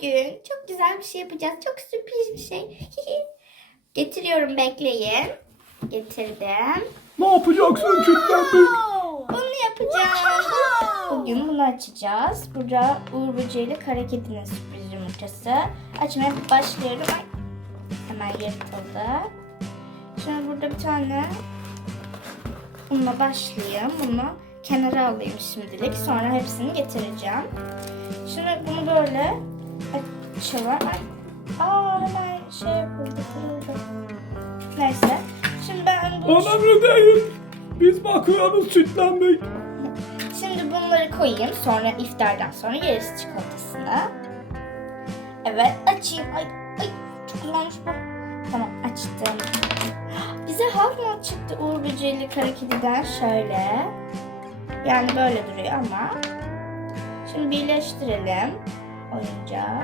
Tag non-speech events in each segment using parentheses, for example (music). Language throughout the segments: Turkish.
bugün çok güzel bir şey yapacağız. Çok sürpriz bir şey. (laughs) Getiriyorum bekleyin. Getirdim. Ne yapacaksın çitlenmek? Bunu yapacağız. Bugün bunu açacağız. Burada Uğur Böceği ile Kara Kedi'nin sürpriz yumurtası. Açmaya başlıyorum. Ay, hemen yırtıldı. Şimdi burada bir tane bununla başlayayım. Bunu kenara alayım şimdilik. Sonra hepsini getireceğim. Şimdi bunu böyle açalım. Ay, aa hemen şey yapıldı. kırıldı. Neyse. Şimdi ben bu Önemli değil. Biz bakıyoruz çitlenmek. (laughs) Şimdi bunları koyayım. Sonra iftardan sonra yeriz çikolatasını. Evet açayım. Ay, ay güzelmiş bu. Tamam açtım. (gasps) Bize mod çıktı Uğur Böceği'li Kara Kedi'den şöyle. Yani böyle duruyor ama. Şimdi birleştirelim oyuncağı.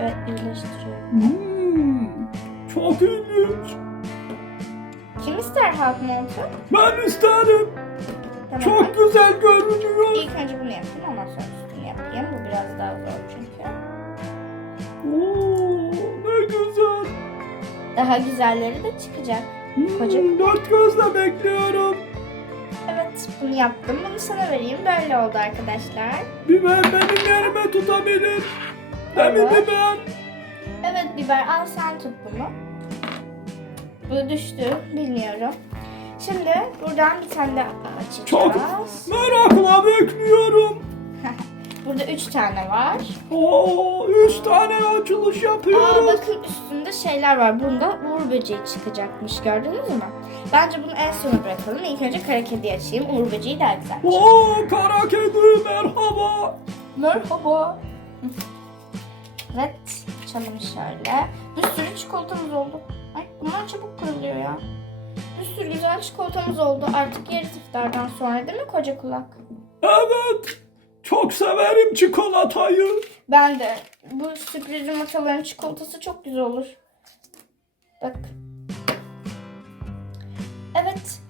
Evet birleştiriyorum. Hmm, çok ilginç. Kim ister halk modu? Ben isterim. Tamam. Çok güzel görünüyor. İlk önce bunu yapayım ondan sonra üstünü yapayım. Bu biraz daha zor çünkü. Oo, ne güzel. Daha güzelleri de çıkacak. Hmm, Koca- dört gözle bekliyorum. Bunu yaptım. Bunu sana vereyim. Böyle oldu arkadaşlar. Biber benim yerime tutabilir. Değil mi Evet. biber? Evet biber al sen tut bunu. Bu düştü. Bilmiyorum. Şimdi buradan bir tane daha Çok açacağız. merakla bekliyorum. (laughs) Burada üç tane var. Oo, üç tane açılış Aa yapıyoruz. bakın üstünde şeyler var. Bunda Uğur böceği çıkacakmış. Gördünüz mü? Bence bunu en sona bırakalım. İlk önce kara kedi açayım. Uğur böceği daha güzel. Oo, kara kedi merhaba. Merhaba. Evet, açalım şöyle. Bir sürü çikolatamız oldu. Ay bunlar çabuk kırılıyor ya. Bir sürü güzel çikolatamız oldu. Artık yeriz iftardan sonra değil mi koca kulak? Evet. Çok severim çikolatayı. Ben de. Bu sürpriz yumurtaların çikolatası çok güzel olur. Bak. Evet.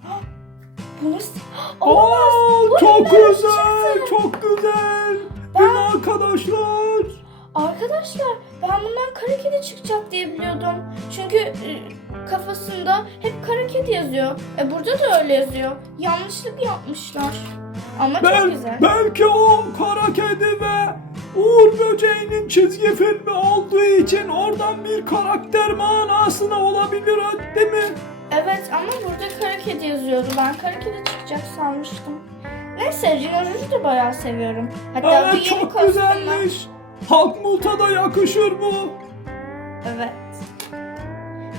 Bu nasıl? (gasps) Olamaz. Oo, Bu çok güzel, çıktı. çok güzel. Ben- arkadaşlar? Arkadaşlar ben bundan kara kedi çıkacak diye biliyordum. Çünkü e, kafasında hep kara kedi yazıyor. E burada da öyle yazıyor. Yanlışlık yapmışlar. Ama çok Bel, güzel. belki o kara kedi ve Uğur Böceği'nin çizgi filmi olduğu için oradan bir karakter manasına olabilir değil mi? Evet ama burada kara kedi yazıyordu. Ben kara kedi çıkacak sanmıştım. Neyse Rino Rouge'u da bayağı seviyorum. Hatta bu Evet yeni çok kostümü. güzelmiş. Halk Mult'a da yakışır bu. Evet.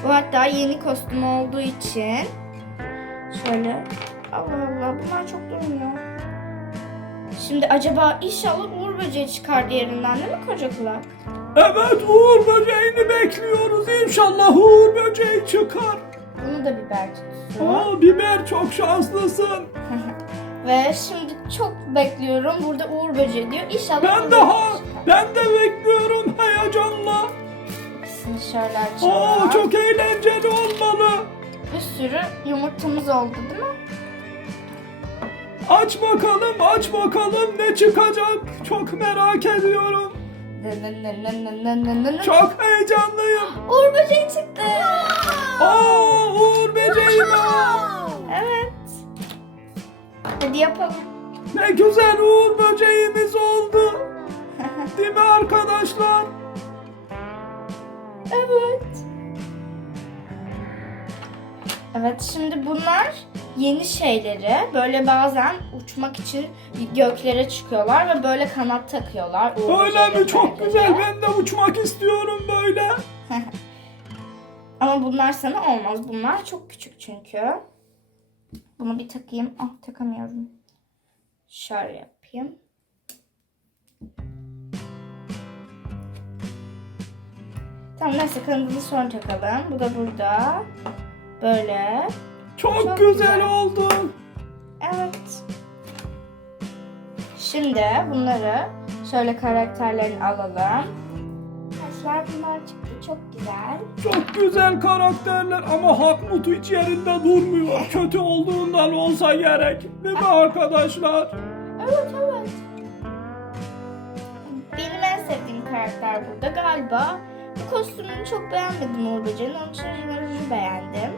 Bu hatta yeni kostüm olduğu için şöyle Allah Allah bunlar çok durmuyor. Şimdi acaba inşallah Uğur Böceği çıkar diğerinden değil mi koca kulak? Evet Uğur Böceği'ni bekliyoruz. İnşallah Uğur Böceği çıkar. Bunu da biber tutsun. Aa, biber çok şanslısın. (laughs) Ve şimdi çok bekliyorum. Burada Uğur Böceği diyor. İnşallah Ben Uğur daha, Böceği çıkar. ben de bekliyorum heyecanla. İkisini şöyle açalım. Aa, çok eğlenceli olmalı. Bir sürü yumurtamız oldu değil mi? Aç bakalım, aç bakalım ne çıkacak. Çok merak ediyorum. Çok heyecanlıyım. (gasps) Uğur Böceği çıktı. Aa, Uğur Böceği mi? Evet. Hadi yapalım. Ne güzel Uğur Böceğimiz oldu. (laughs) Değil mi arkadaşlar? Evet. Evet şimdi bunlar yeni şeyleri böyle bazen uçmak için göklere çıkıyorlar ve böyle kanat takıyorlar. Öyle mi? Çok güzel. Ben de uçmak istiyorum böyle. (laughs) Ama bunlar sana olmaz. Bunlar çok küçük çünkü. Bunu bir takayım. Ah takamıyorum. Şöyle yapayım. Tamam neyse kanadını sonra takalım. Bu da burada. Böyle. Çok, Çok güzel, güzel. oldu. Evet. Şimdi bunları şöyle karakterlerini alalım. Arkadaşlar bunlar çıktı. Çok güzel. Çok güzel karakterler ama Hakmut hiç yerinde durmuyor. (laughs) Kötü olduğundan olsa gerek. Değil mi arkadaşlar? Evet evet. karakter burada galiba. Kostümünü çok beğenmedim Uğur. Onun için Ruju beğendim.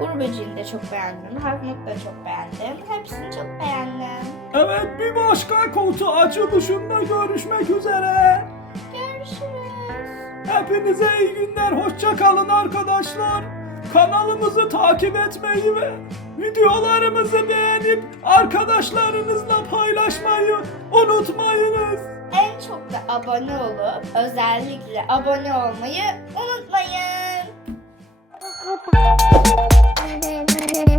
Uğur Böceği'ni de çok beğendim. Hakmut da çok beğendim. Hepsini çok beğendim. Evet bir başka kutu açılışında görüşmek üzere. Görüşürüz. Hepinize iyi günler. Hoşça kalın arkadaşlar. Kanalımızı takip etmeyi ve videolarımızı beğenip arkadaşlarınızla paylaşmayı unutmayınız. En çok da abone olup özellikle abone olmayı unutmayın. (laughs)